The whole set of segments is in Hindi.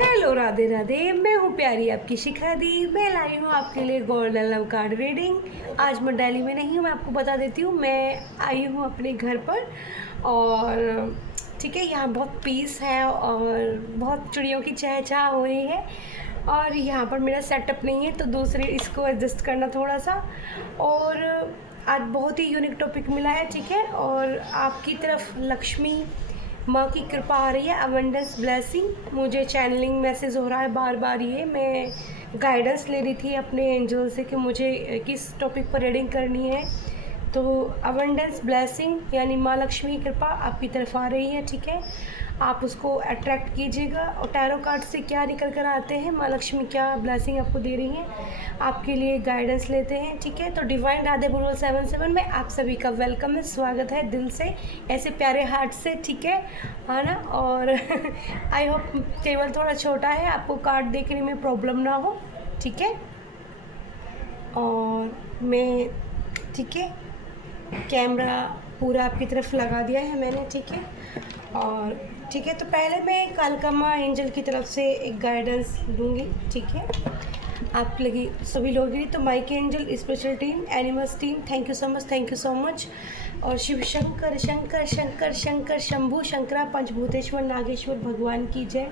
हेलो, राधे राधे। मैं हूँ प्यारी आपकी शिखा दी। मैं लाई हूँ आपके लिए गोल्डन लव कार्ड रीडिंग। आज मैं दिल्ली में नहीं हूँ, मैं आपको बता देती हूँ। मैं आई हूँ अपने घर पर और ठीक है, यहाँ बहुत पीस है और बहुत चिड़ियों की चहचहा हो रही है। और यहाँ पर मेरा सेटअप नहीं है तो दूसरे इसको एडजस्ट करना थोड़ा सा। और आज बहुत ही यूनिक टॉपिक मिला है, ठीक है। और आपकी तरफ लक्ष्मी माँ की कृपा आ रही है, अबंडेंस ब्लेसिंग। मुझे चैनलिंग मैसेज हो रहा है बार बार। ये मैं गाइडेंस ले रही थी अपने एंजल से कि मुझे किस टॉपिक पर रीडिंग करनी है। तो अबंडेंस ब्लेसिंग यानी माँ लक्ष्मी की कृपा आपकी तरफ आ रही है, ठीक है। आप उसको अट्रैक्ट कीजिएगा। और टैरो कार्ड से क्या निकल कर आते हैं, माँ लक्ष्मी क्या ब्लेसिंग आपको दे रही हैं, आपके लिए गाइडेंस लेते हैं, ठीक है। तो डिवाइन राधे बुलबुल 77 में आप सभी का वेलकम है, स्वागत है दिल से, ऐसे प्यारे हार्ट से, ठीक है ना। और आई होप टेबल थोड़ा छोटा है, आपको कार्ड देखने में प्रॉब्लम ना हो, ठीक है। और मैं ठीक है, कैमरा पूरा आपकी तरफ लगा दिया है मैंने, ठीक है। और ठीक है, तो पहले मैं कालका माँ एंजल की तरफ से एक गाइडेंस दूंगी, ठीक है, आप लगी सभी लोगों के लिए। तो Mike angel special team, animals team, thank you so much, thank you so much. और शिव शंकर शंकर शंकर शंकर शंभु शंकरा पंचभूतेश्वर नागेश्वर भगवान की जय,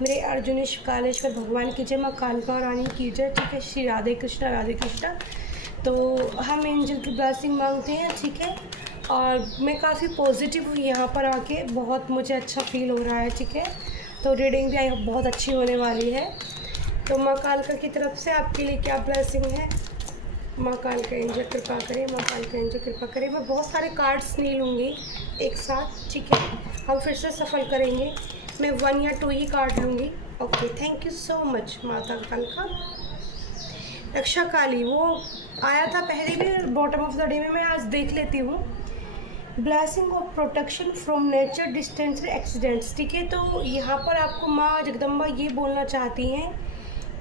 मेरे अर्जुनेश कालेश्वर भगवान की जय, माँ कालका रानी की जय, ठीक है। श्री राधे कृष्णा राधे कृष्णा। तो हम एंजल की ब्लेसिंग मांगते हैं, ठीक है। और मैं काफ़ी पॉजिटिव हुई यहाँ पर आके, बहुत मुझे अच्छा फील हो रहा है, ठीक है। तो रीडिंग भी बहुत अच्छी होने वाली है। तो माँ कालका की तरफ से आपके लिए क्या ब्लेसिंग है, माँ कालका एंजल कृपा करे, माँ कालका एंजल कृपा करे। मैं बहुत सारे कार्ड्स नहीं लूँगी एक साथ, ठीक है, हम फिर से सफल करेंगे। मैं 1 या 2 ही कार्ड लूँगी। Okay, thank you so much माता कालका। रक्षा काली वो आया था पहले भी बॉटम ऑफ द डे में, मैं आज देख लेती हूँ। Blessing of protection from nature distance accidents, ठीक है। तो यहाँ पर आपको माँ जगदम्बा ये बोलना चाहती हैं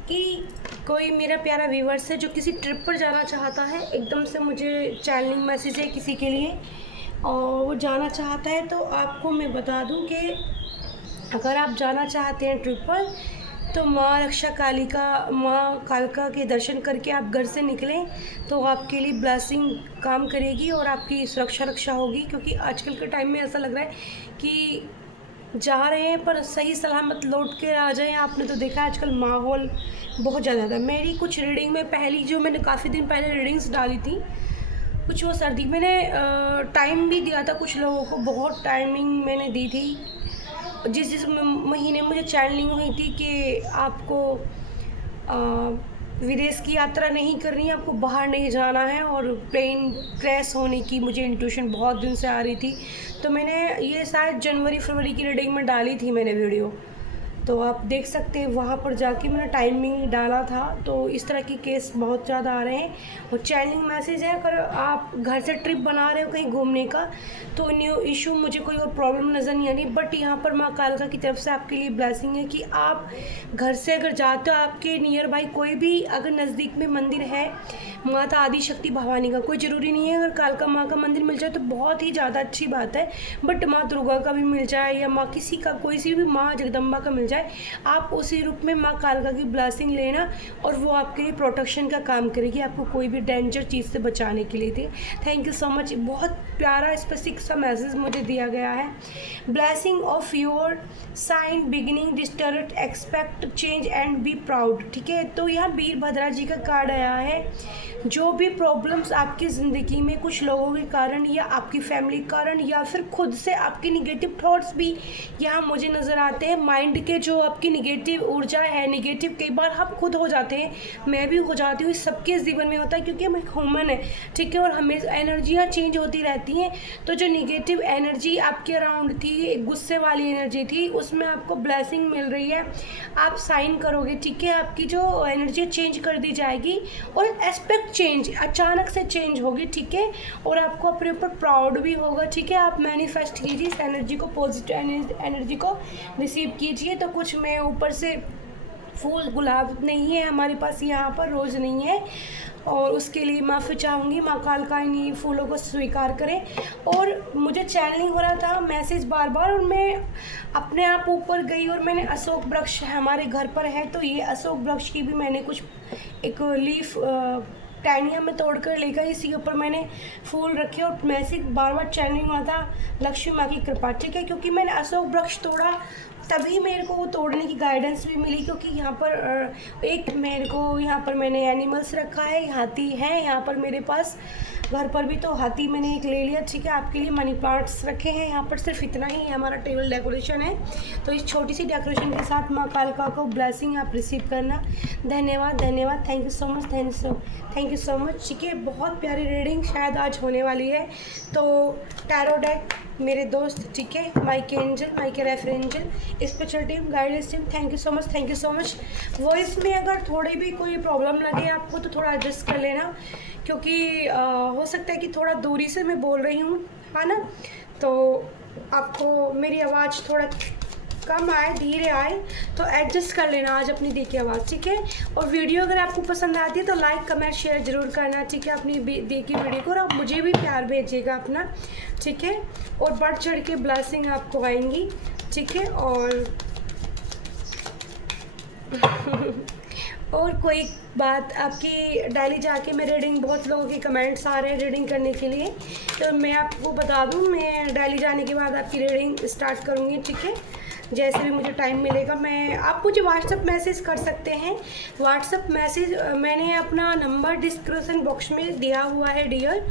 कि कोई मेरा प्यारा व्यूअर्स है जो किसी ट्रिप पर जाना चाहता है, एकदम से मुझे चैनलिंग मैसेज है किसी के लिए और वो जाना चाहता है, तो आपको मैं बता दूं कि अगर आप जाना चाहते हैं ट्रिप पर तो माँ रक्षा काली का, माँ कालका के दर्शन करके आप घर से निकलें तो आपके लिए ब्लेसिंग काम करेगी और आपकी सुरक्षा रक्षा होगी। क्योंकि आजकल के टाइम में ऐसा लग रहा है कि जा रहे हैं पर सही सलामत लौट के आ जाएं। आपने तो देखा आजकल माहौल बहुत ज़्यादा था। मेरी कुछ रीडिंग में पहली जो मैंने काफ़ी दिन पहले रीडिंग्स डाली थी, कुछ वो सर्दी मैंने टाइम भी दिया था कुछ लोगों को, बहुत टाइमिंग मैंने दी थी। जिस महीने मुझे चैनलिंग हुई थी कि आपको विदेश की यात्रा नहीं करनी है, आपको बाहर नहीं जाना है, और प्लेन क्रैश होने की मुझे इंट्यूशन बहुत दिन से आ रही थी। तो मैंने ये शायद जनवरी फरवरी की रीडिंग में डाली थी मैंने वीडियो, तो आप देख सकते हैं वहाँ पर जाके मैंने टाइमिंग डाला था। तो इस तरह के केस बहुत ज़्यादा आ रहे हैं। और चैनलिंग मैसेज है, अगर आप घर से ट्रिप बना रहे हो कहीं घूमने का तो न्यू इशू, मुझे कोई और प्रॉब्लम नज़र नहीं आ रही। बट यहाँ पर माँ कालका की तरफ से आपके लिए ब्लेसिंग है कि आप घर से अगर जाते हो, आपके नियर बाई कोई भी अगर नज़दीक में मंदिर है माता आदि शक्ति भवानी का, कोई ज़रूरी नहीं है अगर कालका माँ का मंदिर मिल जाए तो बहुत ही ज़्यादा अच्छी बात है। बट माँ दुर्गा का भी मिल जाए या माँ किसी का, कोई सी भी माँ जगदम्बा का मिल जाए, आप उसी रूप में माँ कालका की ब्लेसिंग लेना और वो आपके लिए प्रोटेक्शन का काम करेगी, आपको कोई भी डेंजर चीज़ से बचाने के लिए थी। Thank you so much. बहुत प्यारा स्पेसिफिक सा मैसेज मुझे दिया गया है। Blessing of your sign beginning distort expect change and be proud, ठीक है। तो यहाँ वीरभद्रा जी का कार्ड आया है। जो भी प्रॉब्लम्स आपकी ज़िंदगी में कुछ लोगों के कारण या आपकी फैमिली के कारण या फिर खुद से आपके निगेटिव थॉट्स भी यहाँ मुझे नज़र आते हैं। माइंड के जो आपकी निगेटिव ऊर्जा है, निगेटिव कई बार हम खुद हो जाते हैं, मैं भी हो जाती हूँ, सबके जीवन में होता है क्योंकि हम ह्यूमन है, ठीक है। और हमें एनर्जियाँ चेंज होती रहती हैं। तो जो निगेटिव एनर्जी आपके अराउंड थी, गुस्से वाली एनर्जी थी, उसमें आपको ब्लेसिंग मिल रही है। आप साइन करोगे, ठीक है, आपकी जो एनर्जी चेंज कर दी जाएगी और एस्पेक्ट चेंज अचानक से चेंज होगी, ठीक है। और आपको अपने ऊपर प्राउड भी होगा, ठीक है। आप मैनिफेस्ट कीजिए इस एनर्जी को, पॉजिटिव एनर्जी को रिसीव कीजिए। तो कुछ मैं ऊपर से फूल गुलाब नहीं है हमारे पास यहाँ पर, रोज़ नहीं है, और उसके लिए माफ़ी चाहूँगी। माँ कालका इन फूलों को स्वीकार करें। और मुझे चैन नहीं हो रहा था मैसेज बार बार, और मैं अपने आप ऊपर गई और मैंने अशोक वृक्ष हमारे घर पर है, तो ये अशोक वृक्ष की भी मैंने कुछ एक लीफ टहनियाँ में तोड़ कर लेकर इसी के ऊपर मैंने फूल रखे और मैसेज बार बार चैन नहीं हुआ था। लक्ष्मी माँ की कृपा, ठीक है, क्योंकि मैंने अशोक वृक्ष तोड़ा तभी मेरे को वो तोड़ने की गाइडेंस भी मिली, क्योंकि यहाँ पर एक मेरे को यहाँ पर मैंने एनिमल्स रखा है, हाथी है यहाँ पर मेरे पास घर पर भी, तो हाथी मैंने एक ले लिया, ठीक है। आपके लिए मनी प्लांट्स रखे हैं यहाँ पर, सिर्फ इतना ही हमारा टेबल डेकोरेशन है। तो इस छोटी सी डेकोरेशन के साथ माँ कालका को ब्लेसिंग आप रिसीव करना। धन्यवाद धन्यवाद, thank you so much, thank you so much, ठीक है। बहुत प्यारी रीडिंग शायद आज होने वाली है। तो टैरो डेक मेरे दोस्त, ठीक है, माइके एंजल, माइके refer angel, special team, guidance team, thank you so much, thank you so much. Voice में अगर थोड़ी भी कोई प्रॉब्लम लगे आपको तो थोड़ा एडजस्ट कर लेना, क्योंकि हो सकता है कि थोड़ा दूरी से मैं बोल रही हूँ, है ना, तो आपको मेरी आवाज़ थोड़ा कम आए, धीरे आए, तो एडजस्ट कर लेना आज अपनी दी की आवाज़, ठीक है। और वीडियो अगर आपको पसंद आती है तो लाइक कमेंट शेयर ज़रूर करना, ठीक है, अपनी दी की वीडियो को, और आप मुझे भी प्यार भेजिएगा अपना, ठीक है। और बढ़ चढ़ के ब्लेसिंग आपको आएंगी, ठीक है। और कोई बात आपकी डायली जाके मैं रीडिंग, बहुत लोगों के कमेंट्स आ रहे हैं रीडिंग करने के लिए, तो मैं आपको बता दूं, मैं डायली जाने के बाद आपकी रीडिंग स्टार्ट करूंगी, ठीक है। जैसे भी मुझे टाइम मिलेगा आप मुझे व्हाट्सअप मैसेज कर सकते हैं। व्हाट्सअप मैसेज मैंने अपना नंबर डिस्क्रिप्शन बॉक्स में दिया हुआ है डियर,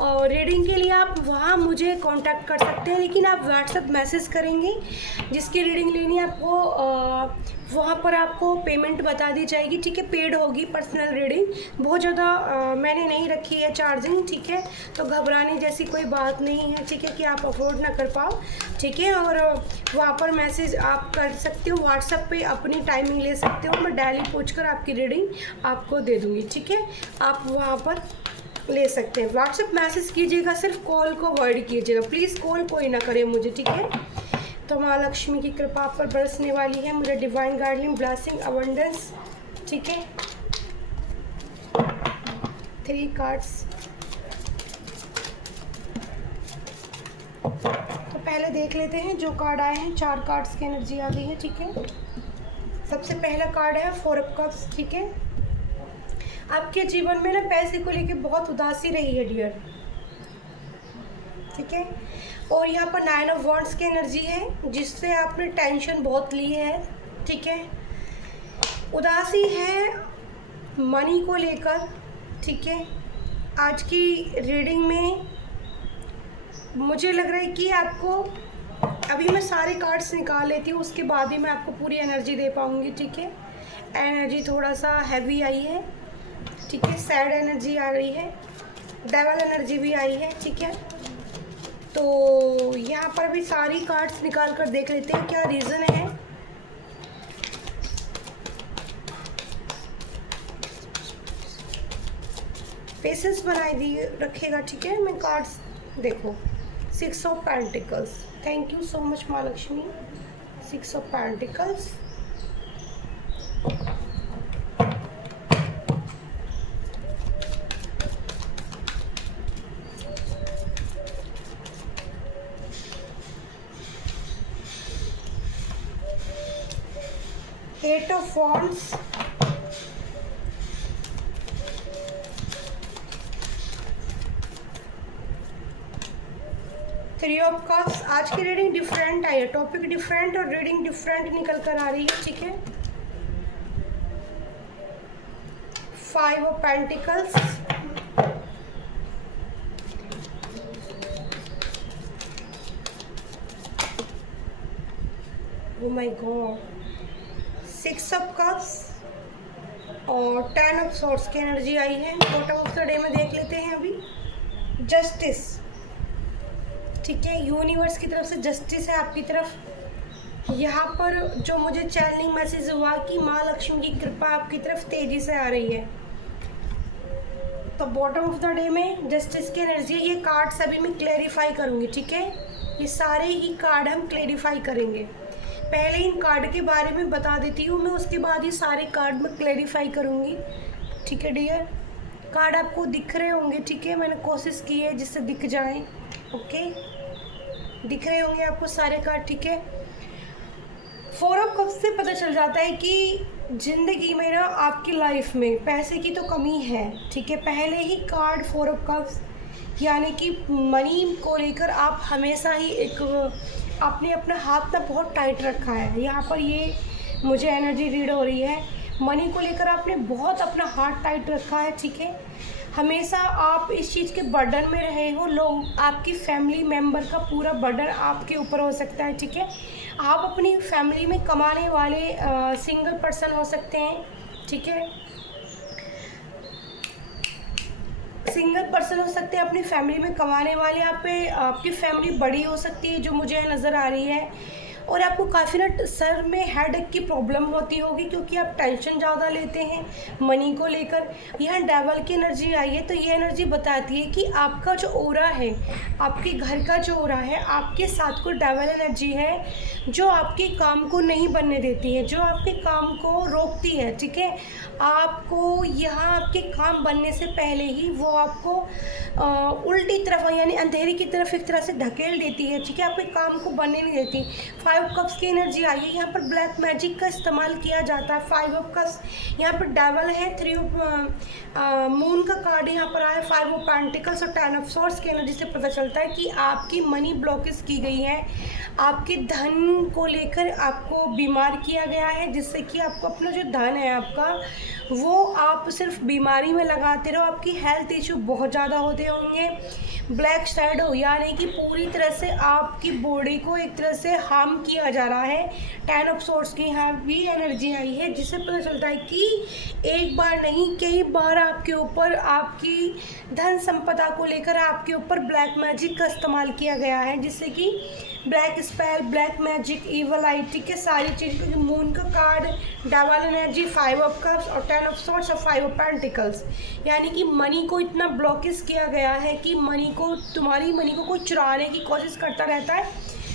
और रीडिंग के लिए आप वहाँ मुझे कांटेक्ट कर सकते हैं, लेकिन आप व्हाट्सअप मैसेज करेंगे जिसकी रीडिंग लेनी है आपको, वहाँ पर आपको पेमेंट बता दी जाएगी, ठीक है। पेड होगी पर्सनल रीडिंग, बहुत ज़्यादा मैंने नहीं रखी है चार्जिंग, ठीक है। तो घबराने जैसी कोई बात नहीं है, ठीक है, कि आप अफोर्ड ना कर पाओ, ठीक है। और वहाँ पर मैसेज आप कर सकते हो, व्हाट्सएप पे अपनी टाइमिंग ले सकते हो, मैं डेली पूछकर आपकी रीडिंग आपको दे दूँगी, ठीक है। आप वहाँ पर ले सकते हैं। व्हाट्सएप मैसेज कीजिएगा, सिर्फ कॉल को अवॉइड कीजिएगा, प्लीज़ कॉल कोई ना करे मुझे, ठीक है। तो माँ लक्ष्मी की कृपा आप पर बरसने वाली है, मुझे डिवाइन गाइडलाइन, ब्लेसिंग, अबंडेंस, ठीक है। 3 कार्ड्स, तो पहले देख लेते हैं जो कार्ड आए हैं। 4 कार्ड्स की एनर्जी आ गई है, ठीक है। सबसे पहला कार्ड है 4 ऑफ कप्स, ठीक है। आपके जीवन में ना पैसे को लेके बहुत उदासी रही है डियर, ठीक है। और यहाँ पर 9 ऑफ वॉन्ड्स की एनर्जी है, जिससे आपने टेंशन बहुत ली है, ठीक है। उदासी है मनी को लेकर, ठीक है। आज की रीडिंग में मुझे लग रहा है कि आपको, अभी मैं सारे कार्ड्स निकाल लेती हूँ, उसके बाद ही मैं आपको पूरी एनर्जी दे पाऊँगी, ठीक है। एनर्जी थोड़ा सा हैवी आई है, ठीक है। सैड एनर्जी आ रही है, डेवल एनर्जी भी आई है, ठीक है। तो यहाँ पर भी सारी कार्ड्स निकाल कर देख लेते हैं क्या रीज़न है। पेशेंस बनाए दिए रखेगा, ठीक है। मैं कार्ड्स देखो, 6 of pentacles, thank you so much माँ Lakshmi. 6 of pentacles, eight of wands, three of cups. आज की रीडिंग डिफरेंट आई है, टॉपिक डिफरेंट और रीडिंग डिफरेंट निकल कर आ रही है, ठीक है। 5 of pentacles, oh my God, 6 of cups और 10 ऑफ सॉर्ड्स की एनर्जी आई है। बॉटम ऑफ द डे में देख लेते हैं अभी। जस्टिस, ठीक है, यूनिवर्स की तरफ से जस्टिस है आपकी तरफ। यहाँ पर जो मुझे चैनलिंग मैसेज हुआ कि माँ लक्ष्मी की कृपा आपकी तरफ तेजी से आ रही है, तो बॉटम ऑफ द डे में जस्टिस की एनर्जी। ये कार्ड सभी मैं क्लेरिफाई करूँगी, ठीक है। ये सारे ही कार्ड हम क्लेरिफाई करेंगे। पहले इन कार्ड के बारे में बता देती हूँ मैं, उसके बाद ये सारे कार्ड में क्लेरिफाई करूँगी, ठीक है डियर। कार्ड आपको दिख रहे होंगे, ठीक है, मैंने कोशिश की है जिससे दिख जाए। ओके, दिख रहे होंगे आपको सारे कार्ड, ठीक है। 4 ऑफ कप्स से पता चल जाता है कि ज़िंदगी में ना आपकी लाइफ में पैसे की तो कमी है, ठीक है। पहले ही कार्ड 4 ऑफ कप्स यानी कि मनी को लेकर आप हमेशा ही एक आपने अपना हाथ ना बहुत टाइट रखा है। यहाँ पर ये मुझे एनर्जी रीड हो रही है, मनी को लेकर आपने बहुत अपना हाथ टाइट रखा है, ठीक है। हमेशा आप इस चीज़ के बर्डन में रहे हो, लोग आपकी फैमिली मेम्बर का पूरा बर्डन आपके ऊपर हो सकता है, ठीक है। आप अपनी फैमिली में कमाने वाले सिंगल पर्सन हो सकते हैं, ठीक है, सिंगल पर्सन हो सकते हैं अपनी फैमिली में कमाने वाले। आप पे आपकी फैमिली बड़ी हो सकती है जो मुझे नज़र आ रही है, और आपको काफ़ी ना सर में हेडेक की प्रॉब्लम होती होगी क्योंकि आप टेंशन ज़्यादा लेते हैं मनी को लेकर। यहाँ डेवल की एनर्जी आई है, तो ये एनर्जी बताती है कि आपका जो ओरा है, आपके घर का जो ओरा है, आपके साथ को डेवल एनर्जी है जो आपके काम को नहीं बनने देती है, जो आपके काम को रोकती है, ठीक है। आपको यहाँ आपके काम बनने से पहले ही वो आपको उल्टी तरफ यानी अंधेरी की तरफ एक तरह से धकेल देती है, ठीक है, आपके काम को बनने नहीं देती। 5 कप्स की एनर्जी आई है, यहाँ पर ब्लैक मैजिक का इस्तेमाल किया जाता है। 5 ऑफ कप्स यहाँ पर डेवल है, 3 ऑफ मून का कार्ड यहाँ पर आया, 5 ऑफ पेंटिकल्स और 10 ऑफ सॉर्ड्स की एनर्जी से पता चलता है कि आपकी मनी ब्लॉकेज की गई है, आपके धन को लेकर आपको बीमार किया गया है, जिससे कि आपको अपना जो धन है आपका वो आप सिर्फ बीमारी में लगाते रहो, आपकी हेल्थ इशू बहुत ज़्यादा होते होंगे। ब्लैक शैडो यानी कि पूरी तरह से आपकी बॉडी को एक तरह से हार्म किया जा रहा है। 10 ऑफ सॉर्ड्स की यहाँ भी एनर्जी आई है, जिससे पता चलता है कि एक बार नहीं कई बार आपके ऊपर आपकी धन संपदा को लेकर आपके ऊपर ब्लैक मैजिक का इस्तेमाल किया गया है, जिससे कि black spell, black magic, evil आई, ठीक है, सारी चीज़। क्योंकि मून का card, devil energy, 5 of cups और 10 ऑफ सॉर्ड्स और 5 ऑफ पेंटिकल्स, यानी कि मनी को इतना ब्लॉकेज किया गया है कि तुम्हारी मनी को कोई चुराने की कोशिश करता रहता है,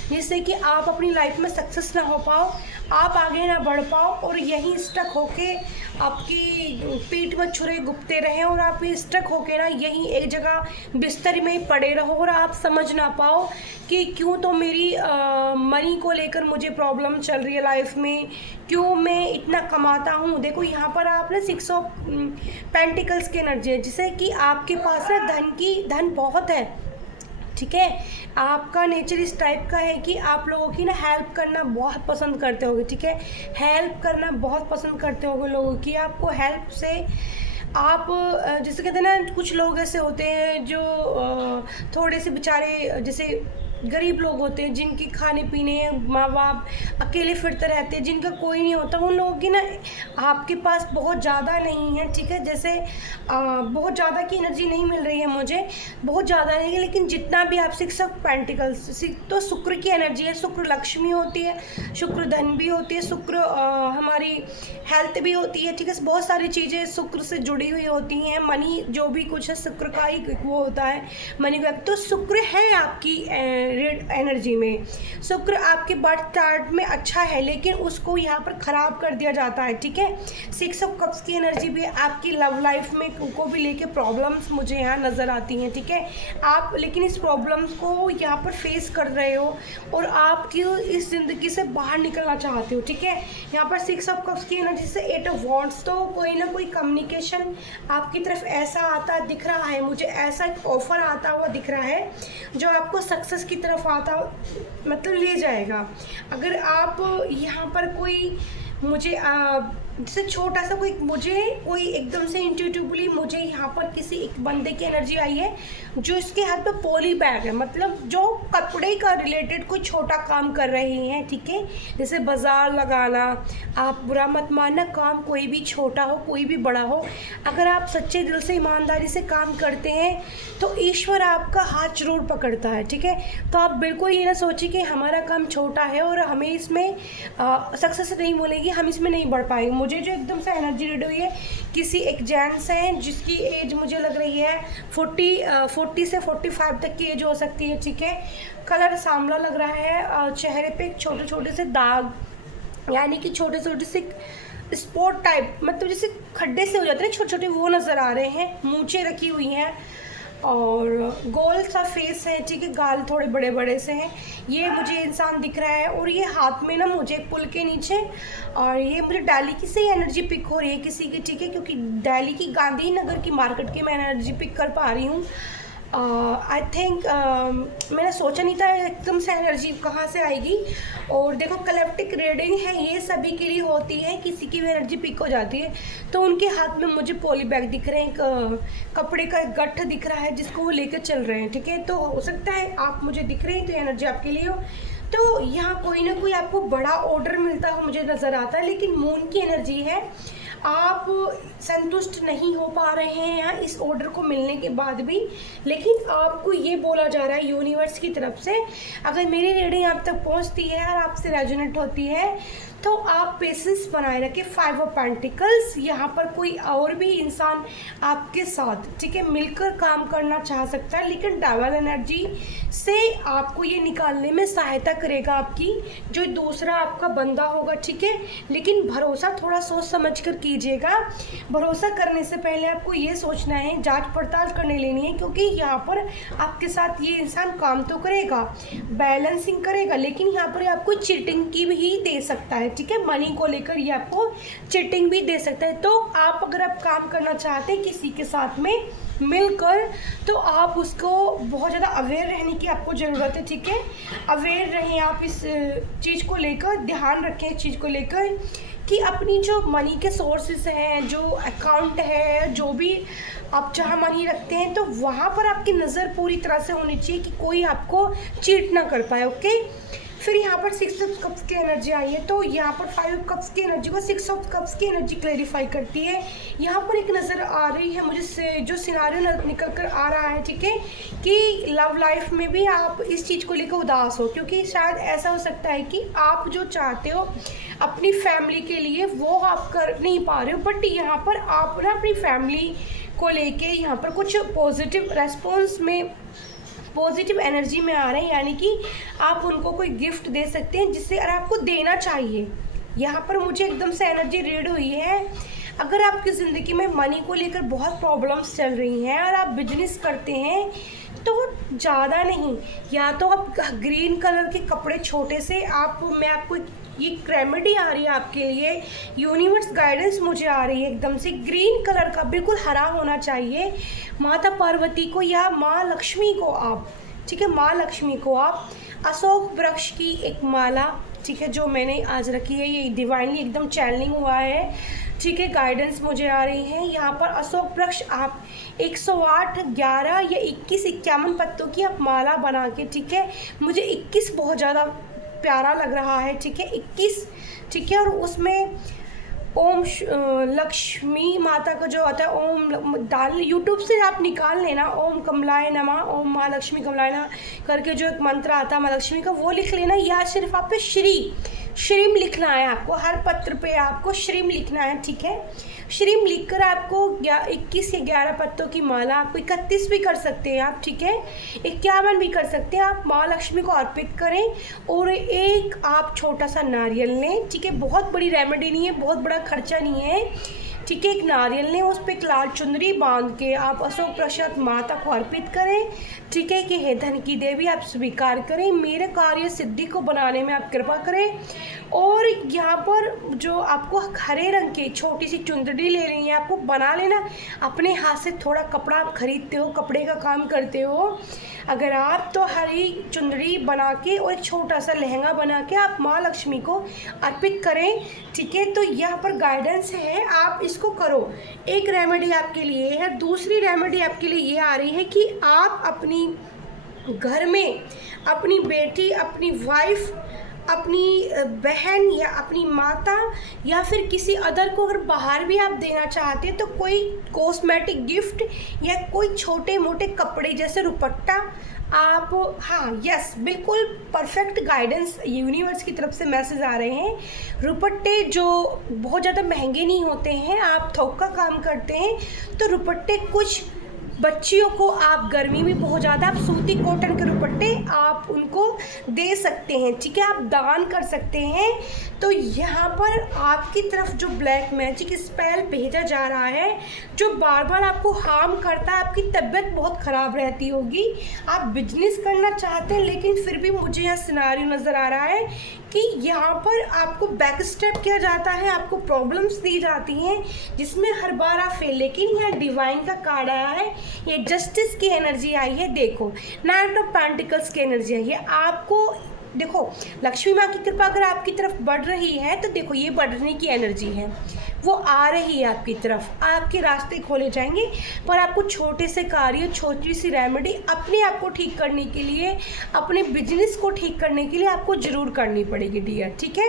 जिससे कि आप अपनी लाइफ में सक्सेस ना हो पाओ, आप आगे ना बढ़ पाओ, और यहीं स्टक होके आपकी पीठ में छुरे घुपते रहें, और आप ये स्टक होके ना यहीं एक जगह बिस्तर में ही पड़े रहो, और आप समझ ना पाओ कि क्यों तो मेरी मनी को लेकर मुझे प्रॉब्लम चल रही है लाइफ में, क्यों मैं इतना कमाता हूँ। देखो यहाँ पर आप ना 6 ऑफ पेंटिकल्स की एनर्जी है, जिससे कि आपके पास ना धन बहुत है, ठीक है। आपका नेचर इस टाइप का है कि आप लोगों की ना हेल्प करना बहुत पसंद करते होगे, ठीक है, हेल्प करना बहुत पसंद करते होगे लोगों की। आपको हेल्प से आप जैसे कहते हैं ना, कुछ लोग ऐसे होते हैं जो थोड़े से बेचारे जैसे गरीब लोग होते हैं, जिनके खाने पीने माँ बाप अकेले फिरते रहते हैं, जिनका कोई नहीं होता, उन लोगों की ना आपके पास बहुत ज़्यादा नहीं है, ठीक है। जैसे बहुत ज़्यादा की एनर्जी नहीं मिल रही है मुझे, बहुत ज़्यादा नहीं है, लेकिन जितना भी आप 6 ऑफ पेंटिकल्स, तो शुक्र की एनर्जी है, शुक्र लक्ष्मी होती है, शुक्र धन भी होती है, शुक्र हमारी हेल्थ भी होती है, ठीक है। बहुत सारी चीज़ें शुक्र से जुड़ी हुई होती हैं, मनी जो भी कुछ है शुक्र का ही वो होता है, मनी का। तो शुक्र है आपकी रेड एनर्जी में, शुक्र आपके बर्थ चार्ट में अच्छा है, लेकिन उसको यहाँ पर ख़राब कर दिया जाता है, ठीक है। 6 ऑफ कप्स की एनर्जी भी आपकी लव लाइफ में को भी लेके प्रॉब्लम्स मुझे यहाँ नज़र आती हैं, ठीक है। आप लेकिन इस प्रॉब्लम्स को यहाँ पर फेस कर रहे हो, और आप क्यों इस ज़िंदगी से बाहर निकलना चाहते हो, ठीक है। यहाँ पर 6 ऑफ कप्स की एनर्जी से 8 ऑफ वॉन्ड्स, तो कोई ना कोई कम्युनिकेशन आपकी तरफ ऐसा आता दिख रहा है, मुझे ऐसा एक ऑफ़र आता हुआ दिख रहा है जो आपको सक्सेस की तरफ आता मतलब ले जाएगा। अगर आप यहाँ पर कोई मुझे जैसे छोटा सा कोई एकदम से इंट्यूटिवली मुझे यहाँ पर किसी एक बंदे की एनर्जी आई है जो इसके हाथ में पॉली बैग है, मतलब जो कपड़े का रिलेटेड कोई छोटा काम कर रहे हैं, ठीक है। जैसे बाज़ार लगाना, आप बुरा मत मानना, काम कोई भी छोटा हो कोई भी बड़ा हो, अगर आप सच्चे दिल से ईमानदारी से काम करते हैं तो ईश्वर आपका हाथ जरूर पकड़ता है, ठीक है। तो आप बिल्कुल ये ना सोचिए कि हमारा काम छोटा है और हमें इसमें सक्सेस नहीं मिलेगी, हम इसमें नहीं बढ़ पाएंगे। मुझे जो एकदम से एनर्जी रेडी हुई है, किसी एक जेंट्स हैं जिसकी एज मुझे लग रही है 40 से 45 तक की एज हो सकती है, ठीक है। कलर सांवला लग रहा है, चेहरे पे छोटे छोटे से दाग, यानी कि छोटे छोटे से स्पॉट टाइप, मतलब जैसे खड्डे से हो जाते हैं छोटे छोटे, वो नज़र आ रहे हैं। मूंछें रखी हुई हैं और गोल सा फेस है, ठीक है, गाल थोड़े बड़े बड़े से हैं। ये मुझे इंसान दिख रहा है और ये हाथ में ना मुझे पुल के नीचे, और ये मुझे दिल्ली की से ही एनर्जी पिक हो रही है किसी की, ठीक है, क्योंकि दिल्ली की गांधीनगर की मार्केट की मैं एनर्जी पिक कर पा रही हूँ। आई थिंक मैंने सोचा नहीं था एकदम से एनर्जी कहाँ से आएगी। और देखो कलेप्टिक रीडिंग है, ये सभी के लिए होती है, किसी की भी एनर्जी पिक हो जाती है। तो उनके हाथ में मुझे पॉली बैग दिख रहे हैं, कपड़े का गट्ठ दिख रहा है जिसको वो लेकर चल रहे हैं, ठीक है। तो हो सकता है आप मुझे दिख रहे हैं तो एनर्जी आपके लिए हो। तो यहाँ कोई ना कोई आपको बड़ा ऑर्डर मिलता हो मुझे नज़र आता है, लेकिन मून की एनर्जी है, आप संतुष्ट नहीं हो पा रहे हैं यहाँ इस ऑर्डर को मिलने के बाद भी। लेकिन आपको ये बोला जा रहा है यूनिवर्स की तरफ से, अगर मेरी रीडिंग आप तक पहुँचती है और आपसे रेजोनेट होती है तो आप पेशेंस बनाए रखें। 5 ऑफ पेंटिकल्स, यहाँ पर कोई और भी इंसान आपके साथ, ठीक है, मिलकर काम करना चाह सकता है, लेकिन डबल एनर्जी से आपको ये निकालने में सहायता करेगा आपकी जो दूसरा आपका बंदा होगा, ठीक है। लेकिन भरोसा थोड़ा सोच समझ कर कीजिएगा। भरोसा करने से पहले आपको ये सोचना है, जांच पड़ताल करने लेनी है, क्योंकि यहाँ पर आपके साथ ये इंसान काम तो करेगा, बैलेंसिंग करेगा, लेकिन यहाँ पर आपको चीटिंग की भी दे सकता है, ठीक है। मनी को लेकर ये आपको चीटिंग भी दे सकता है। तो आप अगर आप काम करना चाहते हैं किसी के साथ में मिलकर, तो आप उसको बहुत ज़्यादा अवेयर रहने की आपको ज़रूरत है, ठीक है। अवेयर रहें आप इस चीज़ को लेकर, ध्यान रखें इस चीज़ को लेकर कि अपनी जो मनी के सोर्सेस हैं, जो अकाउंट है, जो भी आप जहाँ मनी रखते हैं, तो वहाँ पर आपकी नज़र पूरी तरह से होनी चाहिए कि कोई आपको चीट ना कर पाए, ओके। फिर यहाँ पर 6 ऑफ कप्स की एनर्जी आई है, तो यहाँ पर 5 ऑफ कप्स की एनर्जी को 6 ऑफ कप्स की एनर्जी क्लैरिफाई करती है। यहाँ पर एक नज़र आ रही है मुझे से जो सिनारियो निकल कर आ रहा है, ठीक है, कि लव लाइफ में भी आप इस चीज़ को लेकर उदास हो, क्योंकि शायद ऐसा हो सकता है कि आप जो चाहते हो अपनी फैमिली के लिए वो आप कर नहीं पा रहे हो, बट यहाँ पर आप ना अपनी फैमिली को लेके यहाँ पर कुछ पॉजिटिव रेस्पॉन्स में, पॉजिटिव एनर्जी में आ रहे हैं, यानी कि आप उनको कोई गिफ्ट दे सकते हैं जिससे आपको देना चाहिए। यहाँ पर मुझे एकदम से एनर्जी रीड हुई है। अगर आपकी ज़िंदगी में मनी को लेकर बहुत प्रॉब्लम्स चल रही हैं और आप बिजनेस करते हैं, तो ज़्यादा नहीं, या तो आप ग्रीन कलर के कपड़े छोटे से मैं आपको ये रेमेडी आ रही है आपके लिए, यूनिवर्स गाइडेंस मुझे आ रही है एकदम से, ग्रीन कलर का बिल्कुल हरा होना चाहिए। माता पार्वती को या माँ लक्ष्मी को आप, ठीक है, माँ लक्ष्मी को आप अशोक वृक्ष की एक माला, ठीक है, जो मैंने आज रखी है, ये डिवाइनली एकदम चैनलिंग हुआ है, ठीक है, गाइडेंस मुझे आ रही है। यहाँ पर अशोक वृक्ष आप 108, 11 या 21, 51 पत्तों की आप माला बना के, ठीक है, मुझे 21 बहुत ज़्यादा प्यारा लग रहा है, ठीक है, 21, ठीक है, और उसमें ओम लक्ष्मी माता का जो आता है ओम डाल, यूट्यूब से आप निकाल लेना, ओम कमलाय नमः, ओम माँ लक्ष्मी कमलाय नमः करके जो एक मंत्र आता है माँ लक्ष्मी का, वो लिख लेना, या सिर्फ आप पे श्रीम लिखना है, आपको हर पत्र पे आपको श्रीम लिखना है, ठीक है। श्रीम लिखकर आपको 21 या 11 पत्तों की माला, आपको 31 भी कर सकते हैं आप, ठीक है, 51 भी कर सकते हैं आप, माँ लक्ष्मी को अर्पित करें। और एक आप छोटा सा नारियल लें, ठीक है, बहुत बड़ी रेमेडी नहीं है, बहुत बड़ा खर्चा नहीं है, ठीक है, एक नारियल लें, उस पर एक लाल चुनरी बांध के आप अशोक प्रसाद माता को अर्पित करें, ठीक है, कि हे धन की देवी आप स्वीकार करें, मेरे कार्य सिद्धि को बनाने में आप कृपा करें। और यहाँ पर जो आपको हरे रंग की छोटी सी चुंदड़ी ले लेनी है, आपको बना लेना, अपने हाथ से थोड़ा कपड़ा आप खरीदते हो, कपड़े का काम करते हो अगर आप, तो हरी चुंदड़ी बना के और एक छोटा सा लहंगा बना के आप माँ लक्ष्मी को अर्पित करें, ठीक है। तो यहाँ पर गाइडेंस है, आप इसको करो। एक रेमेडी आपके लिए है। दूसरी रेमेडी आपके लिए ये आ रही है कि आप अपनी घर में अपनी बेटी, अपनी वाइफ, अपनी बहन या अपनी माता या फिर किसी अदर को अगर बाहर भी आप देना चाहते हैं, तो कोई कॉस्मेटिक गिफ्ट या कोई छोटे मोटे कपड़े जैसे दुपट्टा आप, हाँ यस, बिल्कुल परफेक्ट गाइडेंस यूनिवर्स की तरफ से मैसेज आ रहे हैं। दुपट्टे जो बहुत ज़्यादा महंगे नहीं होते हैं, आप थोक का काम करते हैं, तो दुपट्टे कुछ बच्चियों को आप, गर्मी में बहुत ज़्यादा, आप सूती कॉटन के दुपट्टे आप उनको दे सकते हैं, ठीक है, आप दान कर सकते हैं। तो यहाँ पर आपकी तरफ जो ब्लैक मैजिक स्पेल भेजा जा रहा है, जो बार बार आपको हार्म करता है, आपकी तबीयत बहुत ख़राब रहती होगी, आप बिजनेस करना चाहते हैं लेकिन फिर भी मुझे यहाँ सिनारियो नज़र आ रहा है कि यहाँ पर आपको बैक स्टेप किया जाता है, आपको प्रॉब्लम्स दी जाती हैं जिसमें हर बार आप फेल। लेकिन यहाँ डिवाइन का कार्ड आया है, ये जस्टिस की एनर्जी आई है। देखो नाइट ऑफ पेंटिकल्स की एनर्जी आई है। आपको देखो लक्ष्मी माँ की कृपा अगर आपकी तरफ बढ़ रही है तो देखो ये बढ़ने की एनर्जी है, वो आ रही है आपकी तरफ, आपके रास्ते खोले जाएंगे। पर आपको छोटे से कार्य, छोटी सी रेमेडी अपने आप को ठीक करने के लिए, अपने बिजनेस को ठीक करने के लिए आपको ज़रूर करनी पड़ेगी डियर, ठीक है।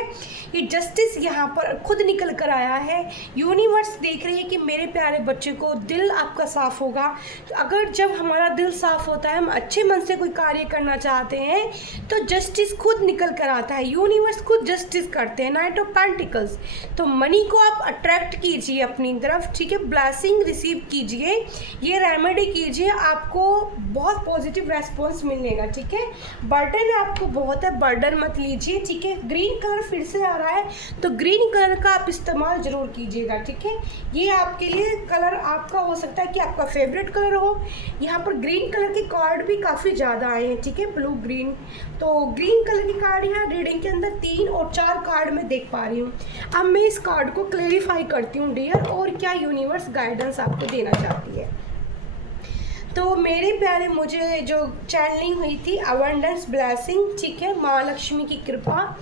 ये जस्टिस यहाँ पर खुद निकल कर आया है। यूनिवर्स देख रही है कि मेरे प्यारे बच्चे को दिल आपका साफ़ होगा। अगर जब हमारा दिल साफ़ होता है, हम अच्छे मन से कोई कार्य करना चाहते हैं तो जस्टिस खुद निकल कर आता है। यूनिवर्स खुद जस्टिस करते हैं। नाइट ऑफ पेंटिकल्स, तो मनी को आप अट्रैक्ट कीजिए अपनी तरफ, ठीक है। ब्लेसिंग रिसीव कीजिए, ये रेमेडी कीजिए, आपको बहुत पॉजिटिव रेस्पॉन्स मिलेगा, ठीक है। बर्डन आपको बहुत है, बर्डन मत लीजिए, ठीक है। ग्रीन कलर फिर से आ रहा है तो ग्रीन कलर का आप इस्तेमाल ज़रूर कीजिएगा, ठीक है। ये आपके लिए कलर आपका हो सकता है कि आपका फेवरेट कलर हो। यहाँ पर ग्रीन कलर के कार्ड भी काफ़ी ज़्यादा आए हैं, ठीक है, ब्लू ग्रीन। तो ग्रीन कलर के कार्ड यहाँ रीडिंग के अंदर 3 और 4 कार्ड मैं देख पा रही हूँ। अब मैं इस कार्ड को क्लेरिफाई करती हूँ डियर, और क्या यूनिवर्स गाइडेंस आपको देना चाहती है। तो मेरे प्यारे, मुझे जो चैनलिंग हुई थी अबंडेंस ब्लेसिंग, ठीक है, माँ लक्ष्मी की कृपा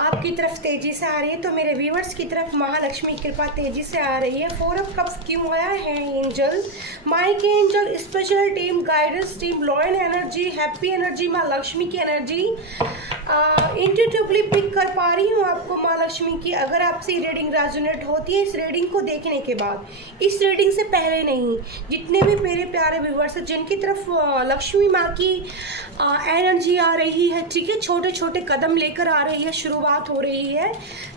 आपकी तरफ तेज़ी से आ रही है, तो मेरे व्यूवर्स की तरफ महालक्ष्मी की कृपा तेज़ी से आ रही है। 4 ऑफ कप्स क्यों आया है? Angel, Mike angel, special team, guidance team, loyal energy, happy energy, माँ लक्ष्मी की एनर्जी इंट्यूटिवली पिक कर पा रही हूँ आपको माँ लक्ष्मी की। अगर आपसे रीडिंग रेजोनेट होती है इस रीडिंग को देखने के बाद, इस रीडिंग से पहले नहीं, जितने भी मेरे प्यारे व्यूवर्स हैं जिनकी तरफ लक्ष्मी माँ की एनर्जी आ रही है, ठीक है, छोटे छोटे कदम लेकर आ रही है, शुरुआत हो रही है,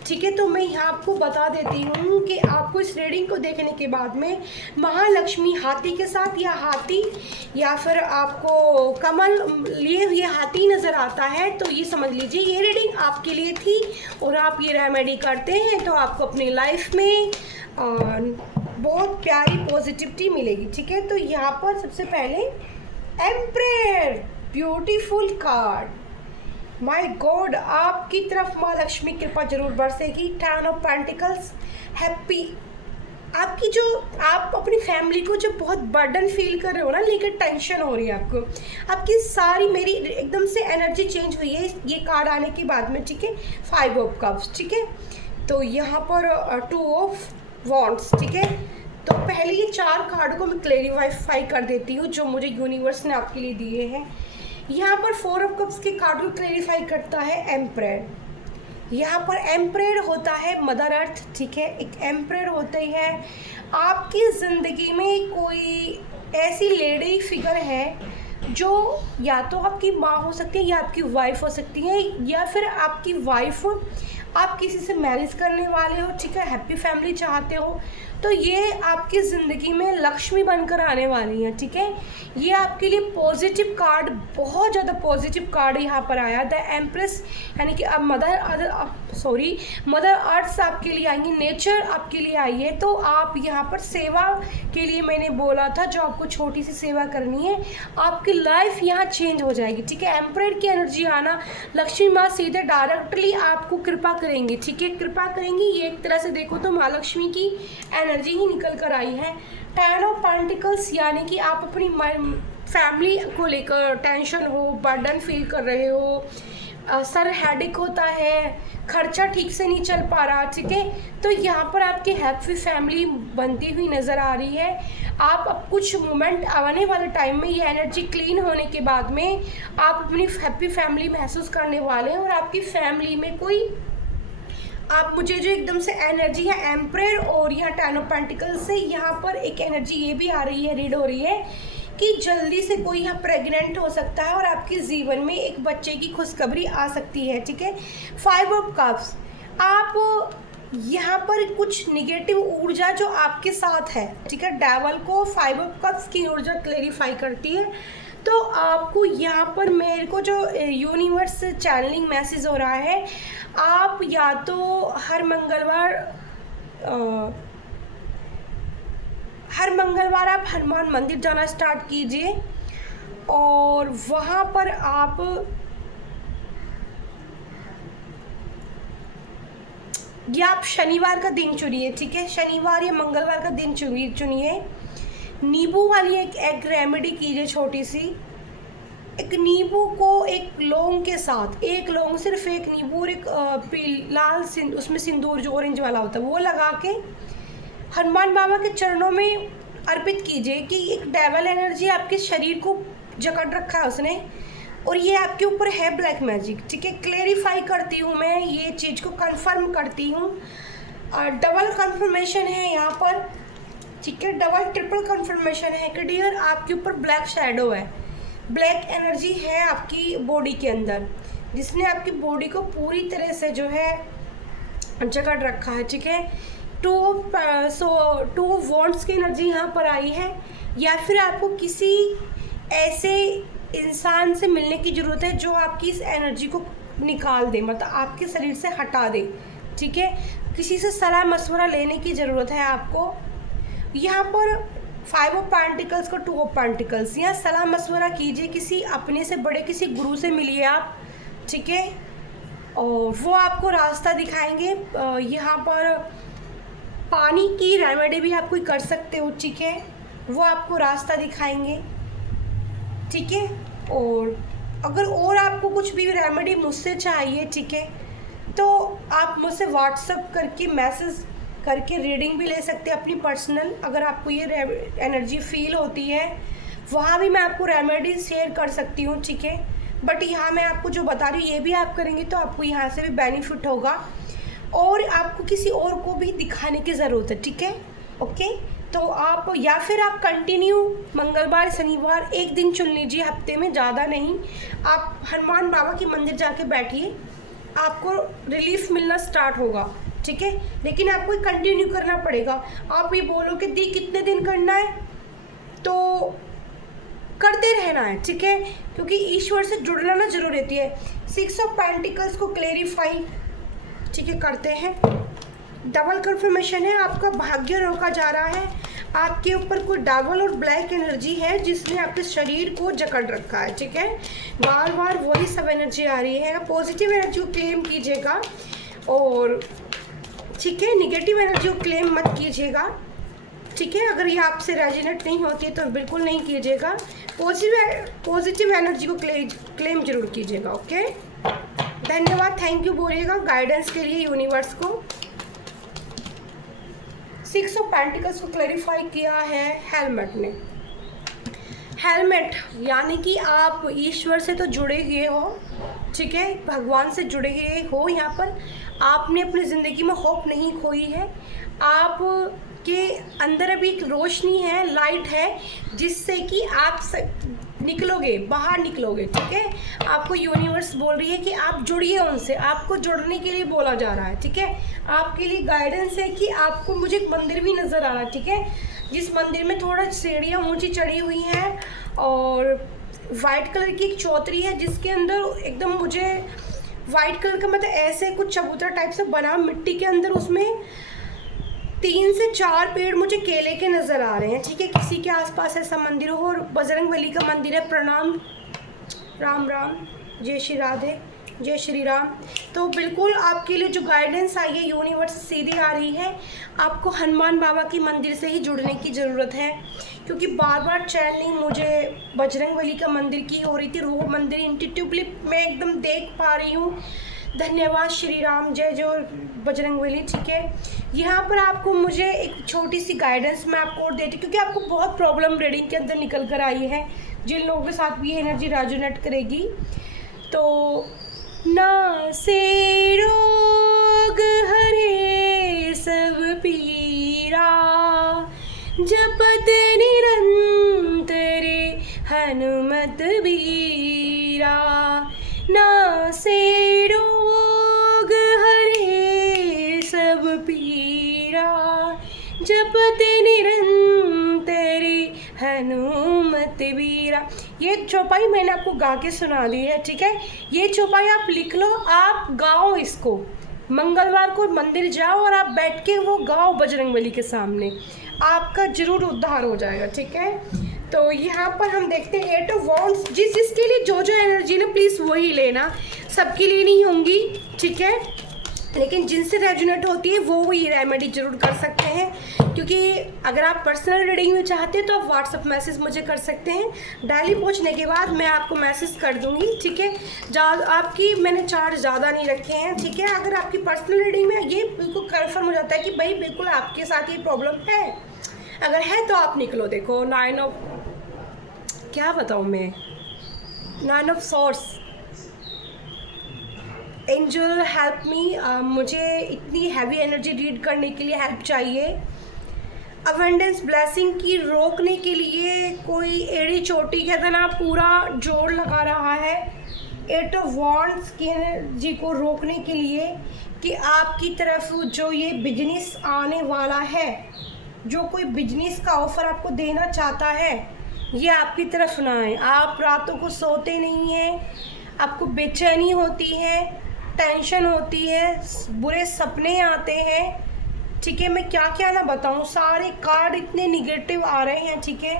ठीक है। तो मैं यहाँ आपको बता देती हूँ कि आपको इस रीडिंग को देखने के बाद में महालक्ष्मी हाथी के साथ, या हाथी या फिर आपको कमल लिए हुए हाथी नज़र आता है, तो ये समझ लीजिए ये रीडिंग आपके लिए थी और आप ये रेमेडी करते हैं तो आपको अपनी लाइफ में बहुत प्यारी पॉजिटिविटी मिलेगी, ठीक है। तो यहाँ पर सबसे पहले emperor, beautiful card, my God, आपकी तरफ माँ लक्ष्मी कृपा जरूर बरसेगी। 10 ऑफ पेंटिकल्स, हैप्पी, आपकी जो आप अपनी फैमिली को जो बहुत बर्डन फील कर रहे हो ना, लेकर टेंशन हो रही है आपको, आपकी सारी मेरी एकदम से एनर्जी चेंज हुई है ये कार्ड आने के बाद में, ठीक है। 5 ऑफ कप्स, ठीक है। तो यहाँ पर 2 ऑफ वॉन्ड्स, ठीक है। तो पहले ये 4 कार्ड को मैं क्लेरिफाई कर देती हूँ जो मुझे यूनिवर्स ने आपके लिए दिए हैं। यहाँ पर 4 ऑफ कप्स के कार्ड को क्लेरिफाई करता है एम्परर। यहाँ पर एम्परर होता है मदर अर्थ, ठीक है। एक एम्परर होती है आपकी ज़िंदगी में कोई ऐसी लेडी फिगर है जो या तो आपकी माँ हो सकती है या आपकी वाइफ हो सकती है, या फिर आपकी वाइफ आप किसी से मैरिज करने वाले हो, ठीक है, हैप्पी फैमिली चाहते हो, तो ये आपकी ज़िंदगी में लक्ष्मी बनकर आने वाली है, ठीक है। ये आपके लिए पॉजिटिव कार्ड, बहुत ज़्यादा पॉजिटिव कार्ड यहाँ पर आया, द एम्प्रेस, यानी कि अब मदर अर्थ आपके लिए आएंगी, नेचर आपके लिए आई है। तो आप यहाँ पर सेवा के लिए मैंने बोला था, जो आपको छोटी सी सेवा करनी है, आपकी लाइफ यहाँ चेंज हो जाएगी, ठीक है। एम्परर की एनर्जी आना, लक्ष्मी माँ सीधे डायरेक्टली आपको कृपा करेंगी, ठीक है, कृपा करेंगी। ये एक तरह से देखो तो माँ लक्ष्मी की एनर्जी ही निकल कर आई है। 10 ऑफ पेंटिकल्स, यानी कि आप अपनी फैमिली को लेकर टेंशन हो, बर्डन फील कर रहे हो, सर हेडेक होता है, खर्चा ठीक से नहीं चल पा रहा, ठीक है। तो यहाँ पर आपकी हैप्पी फैमिली बनती हुई नज़र आ रही है। आप अब कुछ मोमेंट आने वाले टाइम में ये एनर्जी क्लीन होने के बाद में आप अपनी हैप्पी फैमिली महसूस करने वाले हैं, और आपकी फैमिली में कोई आप मुझे जो एकदम से एनर्जी है एम्परर और यहाँ 10 ऑफ पेंटिकल्स से, यहाँ पर एक एनर्जी ये भी आ रही है, रीड हो रही है कि जल्दी से कोई यहाँ प्रेग्नेंट हो सकता है और आपके जीवन में एक बच्चे की खुशखबरी आ सकती है, ठीक है। 5 ऑफ कप्स, आप यहाँ पर कुछ निगेटिव ऊर्जा जो आपके साथ है, ठीक है, डेवल को 5 ऑफ कप्स की ऊर्जा क्लेरिफाई करती है। तो आपको यहाँ पर मेरे को जो यूनिवर्स चैनलिंग मैसेज हो रहा है, आप या तो हर मंगलवार आप हनुमान मंदिर जाना स्टार्ट कीजिए, और वहाँ पर आप या आप शनिवार का दिन चुनिए, ठीक है, शनिवार या मंगलवार का दिन चुनिए। नींबू वाली एक रेमेडी कीजिए छोटी सी। एक नींबू को एक लौंग के साथ, एक लौंग, सिर्फ एक नींबू और एक लाल उसमें सिंदूर जो ऑरेंज वाला होता है वो लगा के हनुमान बाबा के चरणों में अर्पित कीजिए कि एक डेवल एनर्जी आपके शरीर को जकड़ रखा है उसने, और ये आपके ऊपर है ब्लैक मैजिक, ठीक है। क्लेरिफाई करती हूँ मैं ये चीज़ को, कंफर्म करती हूँ, डबल कंफर्मेशन है यहाँ पर, ठीक है, डबल ट्रिपल कंफर्मेशन है कि डियर आपके ऊपर ब्लैक शैडो है, ब्लैक एनर्जी है आपकी बॉडी के अंदर, जिसने आपकी बॉडी को पूरी तरह से जो है जकड़ रखा है, ठीक है। टू वॉन्ड्स की एनर्जी यहाँ पर आई है, या फिर आपको किसी ऐसे इंसान से मिलने की ज़रूरत है जो आपकी इस एनर्जी को निकाल दे, मतलब आपके शरीर से हटा दे, ठीक है। किसी से सलाह मशवरा लेने की ज़रूरत है आपको। यहाँ पर 5 ऑफ पेंटिकल्स को 2 ऑफ पेंटिकल्स, यहाँ सलाह मशवरा कीजिए, किसी अपने से बड़े किसी गुरु से मिलिए आप, ठीक है, और वो आपको रास्ता दिखाएंगे। यहाँ पर पानी की रेमेडी भी आप कोई कर सकते हो, ठीक है, वो आपको रास्ता दिखाएंगे, ठीक है। और अगर और आपको कुछ भी रेमेडी मुझसे चाहिए, ठीक है, तो आप मुझसे व्हाट्सअप करके मैसेज करके रीडिंग भी ले सकते हैं अपनी पर्सनल। अगर आपको ये एनर्जी फील होती है वहाँ भी मैं आपको रेमेडी शेयर कर सकती हूँ, ठीक है। बट यहाँ मैं आपको जो बता रही हूँ ये भी आप करेंगे तो आपको यहाँ से भी बेनिफिट होगा, और आपको किसी और को भी दिखाने की ज़रूरत है, ठीक है, ओके। तो आप या फिर आप कंटिन्यू मंगलवार शनिवार एक दिन चुन लीजिए हफ्ते में, ज़्यादा नहीं। आप हनुमान बाबा की मंदिर जाके बैठिए, आपको रिलीफ मिलना स्टार्ट होगा, ठीक है, लेकिन आपको कंटिन्यू करना पड़ेगा। आप ये बोलो कि दी कितने दिन करना है, तो करते रहना है, ठीक है, क्योंकि ईश्वर से जुड़ना ना जरूर रहती है। 6 ऑफ पेंटिकल्स को क्लेरिफाई, ठीक है, करते हैं। डबल कंफर्मेशन है, आपका भाग्य रोका जा रहा है, आपके ऊपर कोई डबल और ब्लैक एनर्जी है जिसने आपके शरीर को जकड़ रखा है, ठीक है। बार बार वही सब एनर्जी आ रही है। पॉजिटिव एनर्जी को क्लेम कीजिएगा, और ठीक है, निगेटिव एनर्जी को क्लेम मत कीजिएगा, ठीक है। अगर ये आपसे रेजोनेट नहीं होती है तो बिल्कुल नहीं कीजिएगा। पॉजिटिव एनर्जी को क्लेम जरूर कीजिएगा, ओके। धन्यवाद, थैंक यू बोलिएगा गाइडेंस के लिए यूनिवर्स को। 6 ऑफ पेंटिकल्स को क्लैरिफाई किया है हेलमेट ने। हेलमेट यानी कि आप ईश्वर से तो जुड़े हुए हो, ठीक है, भगवान से जुड़े हुए हो। यहाँ पर आपने अपनी ज़िंदगी में होप नहीं खोई है, आप के अंदर अभी एक रोशनी है, लाइट है, जिससे कि आप निकलोगे, बाहर निकलोगे, ठीक है। आपको यूनिवर्स बोल रही है कि आप जुड़िए उनसे, आपको जुड़ने के लिए बोला जा रहा है, ठीक है। आपके लिए गाइडेंस है कि आपको, मुझे एक मंदिर भी नज़र आ रहा है, ठीक है, जिस मंदिर में थोड़ा सीढ़ियाँ ऊंची चढ़ी हुई हैं, और वाइट कलर की एक चौतरी है जिसके अंदर एकदम मुझे वाइट कलर का, मतलब ऐसे कुछ चबूतरा टाइप से बना मिट्टी के अंदर, उसमें 3 से 4 पेड़ मुझे केले के नज़र आ रहे हैं, ठीक है। किसी के आसपास ऐसा मंदिर हो, और बजरंगबली का मंदिर है। प्रणाम, राम राम, जय श्री राधे, जय श्री राम। तो बिल्कुल आपके लिए जो गाइडेंस आई है यूनिवर्स सीधी आ रही है, आपको हनुमान बाबा की मंदिर से ही जुड़ने की ज़रूरत है, क्योंकि बार बार चैनलिंग मुझे बजरंगबली का मंदिर की हो रही थी। वो मंदिर इंट्यूटिवली मैं एकदम देख पा रही हूँ। धन्यवाद श्री राम, जय जय बजरंगबली, ठीक है। यहाँ पर आपको मुझे एक छोटी सी गाइडेंस मैं आपको और देती, क्योंकि आपको बहुत प्रॉब्लम रीडिंग के अंदर निकल कर आई है, जिन लोगों के साथ भी ये एनर्जी रेजोनेट करेगी। तो ना से रोग हरे सब पीरा, जपत निरंतर हनुमत बीरा। ना से रोग हरे सब पीरा, जपत निरंतर हनुमत बीरा। ये चौपाई मैंने आपको गा के सुना दी है, ठीक है। ये चौपाई आप लिख लो, आप गाओ इसको, मंगलवार को मंदिर जाओ और आप बैठ के वो गाओ बजरंगबली के सामने, आपका जरूर उद्धार हो जाएगा, ठीक है। तो यहाँ पर हम देखते हैं 8 ऑफ वॉन्ड्स, जिस जिसके लिए जो जो एनर्जी ना प्लीज़ वही लेना, सबके लिए नहीं होंगी, ठीक है, लेकिन जिनसे रेजोनेट होती है वो ये रेमेडी जरूर कर सकते हैं। क्योंकि अगर आप पर्सनल रीडिंग में चाहते हैं तो आप व्हाट्सअप मैसेज मुझे कर सकते हैं, डायली पहुंचने के बाद मैं आपको मैसेज कर दूंगी, ठीक है। आपकी मैंने चार्ज ज़्यादा नहीं रखे हैं, ठीक है। अगर आपकी पर्सनल रीडिंग में ये बिल्कुल कन्फर्म हो जाता है कि भाई बिल्कुल आपके साथ ये प्रॉब्लम है, अगर है तो आप निकलो। देखो 9 ऑफ, क्या बताऊँ मैं, 9 of swords, angel help me, मुझे इतनी हैवी एनर्जी रीड करने के लिए हेल्प चाहिए। अबंडेंस ब्लेसिंग की रोकने के लिए कोई एड़ी चोटी कहते ना पूरा जोर लगा रहा है 8 ऑफ वॉन्ड्स की एनर्जी को रोकने के लिए, कि आपकी तरफ जो ये बिजनेस आने वाला है, जो कोई बिजनेस का ऑफर आपको देना चाहता है, ये आपकी तरफ ना आए। आप रातों को सोते नहीं हैं, आपको बेचैनी होती है, टेंशन होती है, बुरे सपने आते हैं, ठीक है। मैं क्या क्या ना बताऊं, सारे कार्ड इतने निगेटिव आ रहे हैं, ठीक है।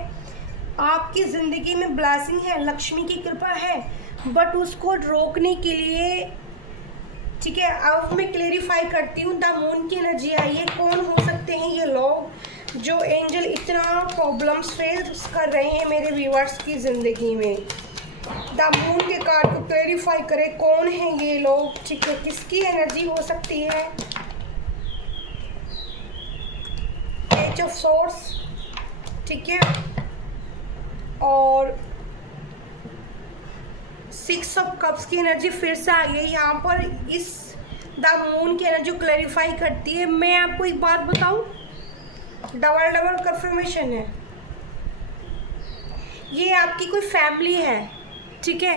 आपकी ज़िंदगी में ब्लेसिंग है, लक्ष्मी की कृपा है, बट उसको रोकने के लिए, ठीक है, अब मैं क्लेरिफाई करती हूँ। द मून की एनर्जी आई है, कौन हो सकते हैं ये लोग जो एंजल इतना प्रॉब्लम्स फेस कर रहे हैं मेरे व्यूअर्स की ज़िंदगी में। द मून के कार्ड को क्लेरिफाई करें, कौन है ये लोग, ठीक है, किसकी एनर्जी हो सकती है। पेज ऑफ सोर्स, ठीक है, और 6 ऑफ कप्स की एनर्जी फिर से आई है यहाँ पर। इस द मून की एनर्जी क्लैरिफाई करती है। मैं आपको एक बात बताऊं, डबल कंफर्मेशन है, ये आपकी कोई फैमिली है, ठीक है,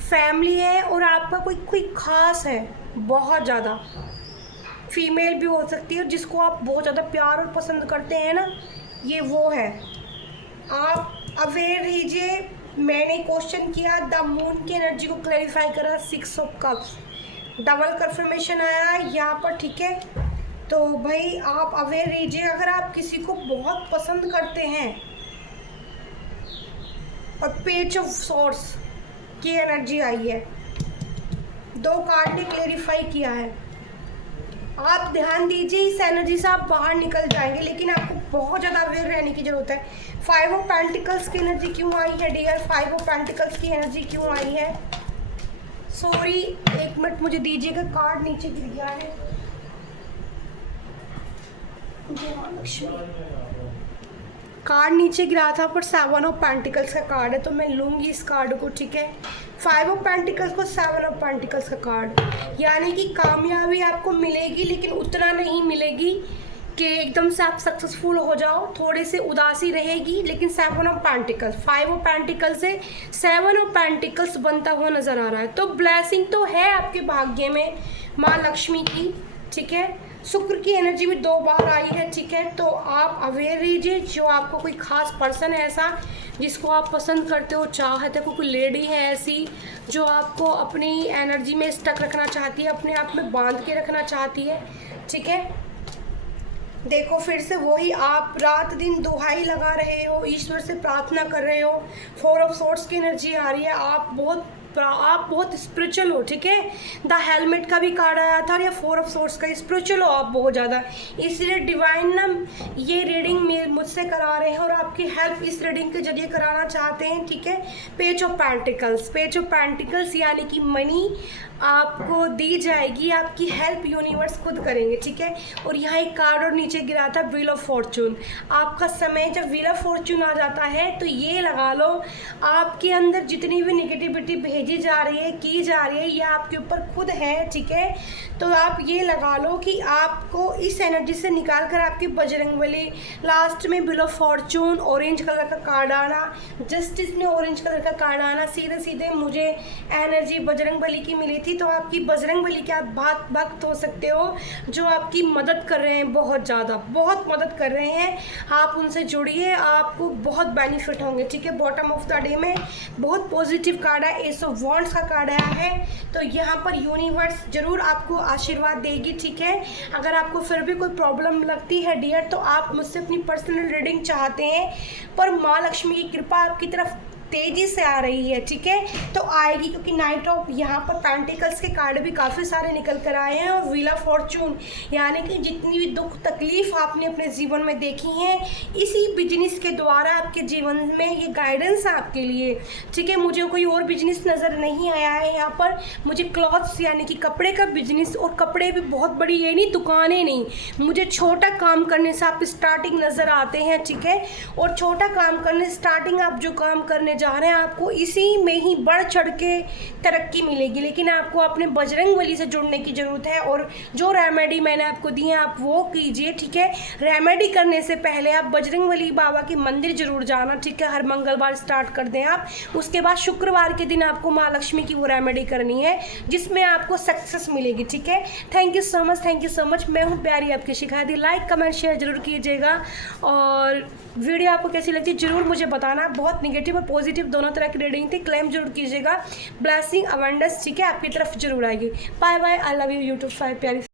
फैमिली है और आपका कोई खास है, बहुत ज़्यादा, फीमेल भी हो सकती है, जिसको आप बहुत ज़्यादा प्यार और पसंद करते हैं ना, ये वो है। आप अवेयर रहिए, मैंने क्वेश्चन किया, द मून की एनर्जी को क्लैरिफाई करा, 6 ऑफ कप्स, डबल कंफर्मेशन आया यहाँ पर, ठीक है। तो भाई आप अवेयर रहिए, अगर आप किसी को बहुत पसंद करते हैं। और पेज ऑफ सोर्स की एनर्जी आई है, 2 कार्ड ने क्लेरिफाई किया है। आप ध्यान दीजिए, इस एनर्जी से आप बाहर निकल जाएंगे, लेकिन आपको बहुत ज़्यादा अवेयर रहने की ज़रूरत है। 5 ऑफ पेंटिकल्स की एनर्जी क्यों आई है डियर, 5 ऑफ पेंटिकल्स की एनर्जी क्यों आई है। सॉरी, 1 मिनट मुझे दीजिएगा, कार्ड नीचे गिर गया है। कार्ड नीचे गिरा था, पर 7 ऑफ पेंटिकल्स का कार्ड है, तो मैं लूँगी इस कार्ड को, ठीक है। 5 ऑफ पेंटिकल्स को 7 ऑफ पेंटिकल्स का कार्ड, यानी कि कामयाबी आपको मिलेगी, लेकिन उतना नहीं मिलेगी कि एकदम से आप सक्सेसफुल हो जाओ, थोड़ी सी उदासी रहेगी, लेकिन 7 ऑफ पेंटिकल्स, 5 ऑफ पेंटिकल्स से 7 ऑफ पेंटिकल्स बनता हुआ नज़र आ रहा है। तो ब्लेसिंग तो है आपके भाग्य में माँ लक्ष्मी की, ठीक है। शुक्र की एनर्जी भी 2 बार आई है, ठीक है। तो आप अवेयर रहिए, जो आपको कोई खास पर्सन है ऐसा जिसको आप पसंद करते हो, चाहते हो, कोई लेडी है ऐसी जो आपको अपनी एनर्जी में स्टक रखना चाहती है, अपने आप में बांध के रखना चाहती है, ठीक है। देखो फिर से वही, आप रात दिन दुहाई लगा रहे हो, ईश्वर से प्रार्थना कर रहे हो। 4 ऑफ सोर्ड्स की एनर्जी आ रही है, आप बहुत स्पिरिचुअल हो, ठीक है। द हेलमेट का भी कार्ड आया था, या 4 ऑफ सोर्ड्स का, स्पिरिचुअल हो आप बहुत ज़्यादा, इसलिए डिवाइन ना ये रीडिंग मुझसे करा रहे हैं और आपकी हेल्प इस रीडिंग के जरिए कराना चाहते हैं, ठीक है। Page of pentacles, page of pentacles यानी कि मनी आपको दी जाएगी, आपकी हेल्प यूनिवर्स खुद करेंगे, ठीक है। और यहाँ एक कार्ड और नीचे गिरा था व्हील ऑफ फॉर्चून। आपका समय जब व्हील ऑफ फॉर्चून आ जाता है तो ये लगा लो, आपके अंदर जितनी भी निगेटिविटी भेजी जा रही है, की जा रही है, ये आपके ऊपर खुद है, ठीक है। तो आप ये लगा लो कि आपको इस एनर्जी से निकाल कर आपकी बजरंगबली, लास्ट में wheel of Fortune, orange colour का कार्ड आना, जस्टिस में ऑरेंज कलर का कार्ड आना, सीधे सीधे मुझे एनर्जी बजरंगबली की मिली थी। थी तो आपकी बजरंगबली के आप भक्त हो सकते हो, जो आपकी मदद कर रहे हैं, बहुत मदद कर रहे हैं। आप उनसे जुड़िए, आपको बहुत बेनिफिट होंगे, ठीक है। बॉटम ऑफ द डे में बहुत पॉजिटिव कार्ड है, एस ऑफ वॉन्ड्स का कार्ड आया है। तो यहाँ पर यूनिवर्स ज़रूर आपको आशीर्वाद देगी, ठीक है। अगर आपको फिर भी कोई प्रॉब्लम लगती है डियर, तो आप मुझसे अपनी पर्सनल रीडिंग चाहते हैं, पर माँ लक्ष्मी की कृपा आपकी तरफ तेज़ी से आ रही है, ठीक है। तो आएगी, क्योंकि नाइट ऑफ यहाँ पर पेंटिकल्स के कार्ड भी काफ़ी सारे निकल कर आए हैं, और व्हील ऑफ फॉर्चून, यानी कि जितनी भी दुख तकलीफ आपने अपने जीवन में देखी हैं, इसी बिजनेस के द्वारा आपके जीवन में ये गाइडेंस है आपके लिए, ठीक है। मुझे कोई और बिजनेस नज़र नहीं आया है यहाँ पर, मुझे क्लॉथ्स यानी कि कपड़े का बिजनेस, और कपड़े भी बहुत बड़ी, ये नहीं दुकानें नहीं, मुझे छोटा काम करने से आप स्टार्टिंग नज़र आते हैं, ठीक है। और छोटा काम करने से स्टार्टिंग आप जो काम करने जा रहे हैं, आपको इसी में ही बढ़ चढ़ के तरक्की मिलेगी, लेकिन आपको अपने बजरंगबली से जुड़ने की ज़रूरत है। और जो रेमेडी मैंने आपको दी है आप वो कीजिए, ठीक है। रेमेडी करने से पहले आप बजरंगबली बाबा के मंदिर जरूर जाना, ठीक है। हर मंगलवार स्टार्ट कर दें आप, उसके बाद शुक्रवार के दिन आपको माँ लक्ष्मी की वो रेमेडी करनी है, जिसमें आपको सक्सेस मिलेगी, ठीक है। Thank you so much. मैं हूँ प्यारी आपकी शिखायती। लाइक कमेंट शेयर जरूर कीजिएगा, और वीडियो आपको कैसी लगती है जरूर मुझे बताना। बहुत निगेटिव और पॉजिटिव दोनों तरह की रीडिंग थी, क्लेम जरूर कीजिएगा। ब्लेसिंग अवेंडस, ठीक है, आपकी तरफ जरूर आएगी। Bye bye, I love you YouTube 5 प्यारी।